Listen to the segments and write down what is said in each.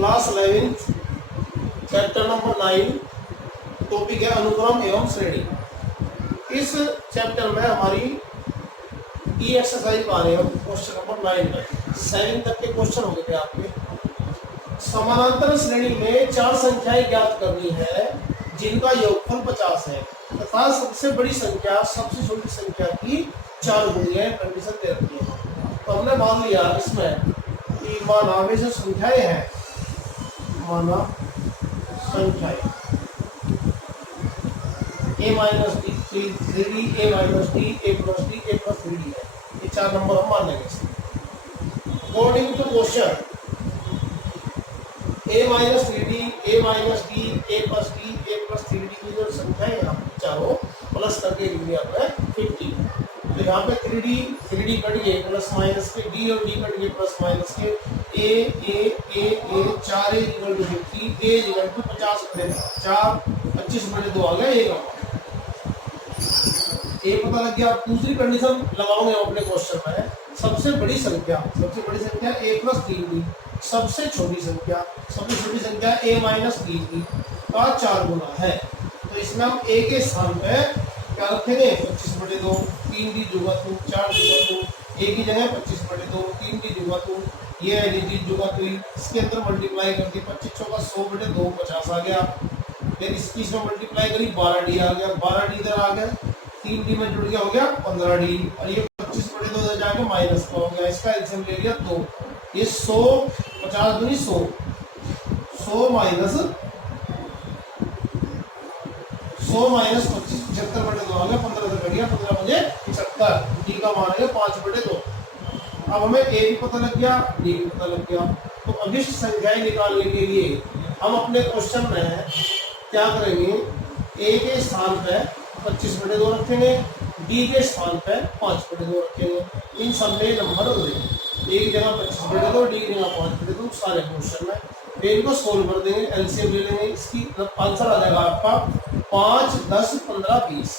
Class 11 chapter number 9 topic है अनुक्रम एवं श्रेणी। इस चैप्टर में हमारी ई एक्सरसाइज पा रहे हैं हम क्वेश्चन नंबर 9 में 7 तक के क्वेश्चन हो गए थे आपके। समानांतर श्रेणी में चार संख्याएं ज्ञात करनी है जिनका योगफल 50 है तथा सबसे बड़ी संख्या सबसे छोटी संख्या की 4 गुनी है। कंडीशन दे रखी है। तो हमने मान लिया इसमें कि माना में जो संख्याएं हैं, माना संख्याएं a minus D 3d a minus D a plus D a plus 3d है। ये 4 नंबर हम मान लेंगे। According to question a minus 3d a minus D a plus D a plus 3d की जो संख्या है यहाँ चारों प्लस करके लिया है 50। तो यहाँ पे 3d कट गए प्लस माइनस के d और d कट गए प्लस माइनस के a 4 equal to 50 a equal to 50 बटे 4 25 बटे 2 आ गया एक पता लग गया। दूसरी कंडीशन लगाओगे अपने क्वेश्चन में सबसे बड़ी संख्या a प्लस 3d सबसे छोटी संख्या a माइनस डी का 4 गुना है। तो इसमें हम a के स्थान पे क्या रखेंगे 25 बटे 2 3d जुगा 2 4 जुगा 2 a की जगह 25 बटे 2 3d जुगा 2 ये dd जुगा 3 इसके अंदर मल्टीप्लाई कर दी 25 चौका 100 बटे 2 50 आ गया। फिर इसमें मल्टीप्लाई करी 12d आ गया 12d इधर आ गया 3d में जुड़ गया हो गया 15d और ये 25 बटे 2 इधर जाके माइनस का हो गया। इसका एलसीएम ले लिया 2 ये 100 50 दूनी 100 माइनस 25 75 बटे 2 आ गया 15 से बढ़िया 15 मुझे 75 डी का मान है 5 बटे 2। अब हमें a भी पता लग गया d भी पता लग गया। तो अभिष्ट संख्याएं निकालने के लिए हम अपने क्वेश्चन में क्या करेंगे a के स्थान पे 25 बटे 2 रखेंगे d के स्थान पे 5 बटे 2 रखेंगे। इन सब में नंबर हो गए a की जगह 25 बटे 2 d की जगह 5 बटे 2 सारे क्वेश्चन में फिर इनको सोल्व कर देंगे एलसीएम ले लेंगे। इसकी आंसर आ जाएगा आपका 5 10 15 20।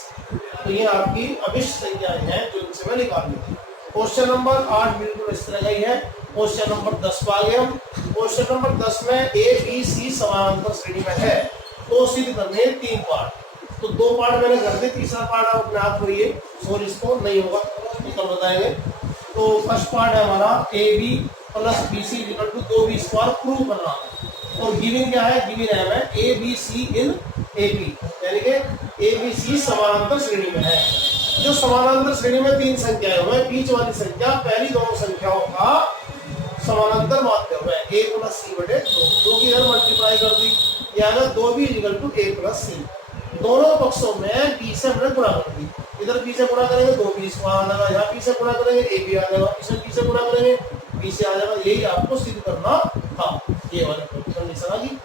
तो ये आपकी अभिष्ट संख्याएं हैं जो इनसे मैं निकालनी थी। क्वेश्चन नंबर 8 बिल्कुल इस तरह का ही है। क्वेश्चन नंबर 10 पर आ गए हम। क्वेश्चन नंबर 10 में ए बी सी समानांतर श्रेणी में है तो सिद्ध करने 3 पार्ट। तो 2 पार्ट मैंने कर दिए, तीसरा पार्ट आप अपने आप करिए, सॉरी इसको नहीं होगा तो बताएंगे। तो फर्स्ट पार्ट है हमारा A B plus B C equal to 2b square prove करना है। और गिवन क्या है, गिवन है हमें A B C in A B यानी कि ए बी सी समानांतर श्रेणी में है। जो समानांतर श्रेणी में 3 संख्याएं हुए बीच वाली संख्या पहली दोनों संख्याओं का समानांतर मानते हुए a प्लस सी बटे 2 की इधर मल्टीप्लाई कर दी यानी 2b equal to a plus C. दोनों पक्षों में b से हमने गुणा कर दी। इधर b से गुणा करेंगे 2b स्क्वायर आ जाएगा, यहाँ b से गुणा करेंगे ab आ जाएगा, इसमें b से गुणा करेंगे b से आ जाएगा। यही आपको सिद्ध करना था। ये वाली कंडीशन आ गई।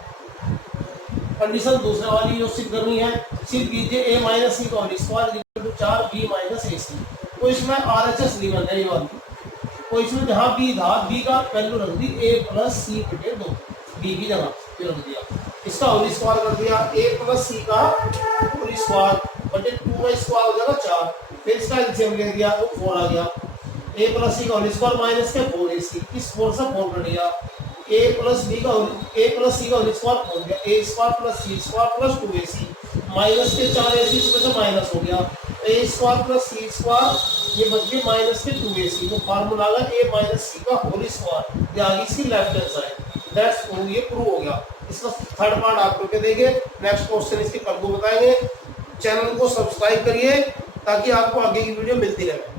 कंडीशन दूसरे वाली जो सिद्ध करनी है, सिद्ध कीजिए a माइनस सी का whole square equal to 4b minus A C. तो इसमें RHS गिवन है ये वाली। तो इसमें जहाँ b था b का वैल्यू रख दी a प्लस सी बटे 2 b की जगह रख दिया। इसका होल स्क्वायर कर दिया a प्लस सी का होल स्क्वायर बटे 2 का स्क्वायर हो जाएगा 4। फिर इसका एलसीएम ले दिया तो 4 आ गया। a प्लस सी का होल स्क्वायर माइनस के 4ac इस 4 से 4 कट गया। a प्लस सी का होल स्क्वायर हो गया a square plus C square plus 2ac minus के 4ac इसमें से माइनस हो गया a square plus C square ये बच गई माइनस के 2ac। तो फार्मूला आ गया a माइनस सी का होल स्क्वायर, ये आ गई इसकी left hand side. That's prove, ये प्रूव हो गया। इसका थर्ड पार्ट आप करके देंगे। नेक्स्ट क्वेश्चन इसके कल को बताएंगे। चैनल को सब्सक्राइब करिए ताकि आपको आगे की वीडियो मिलती रहे।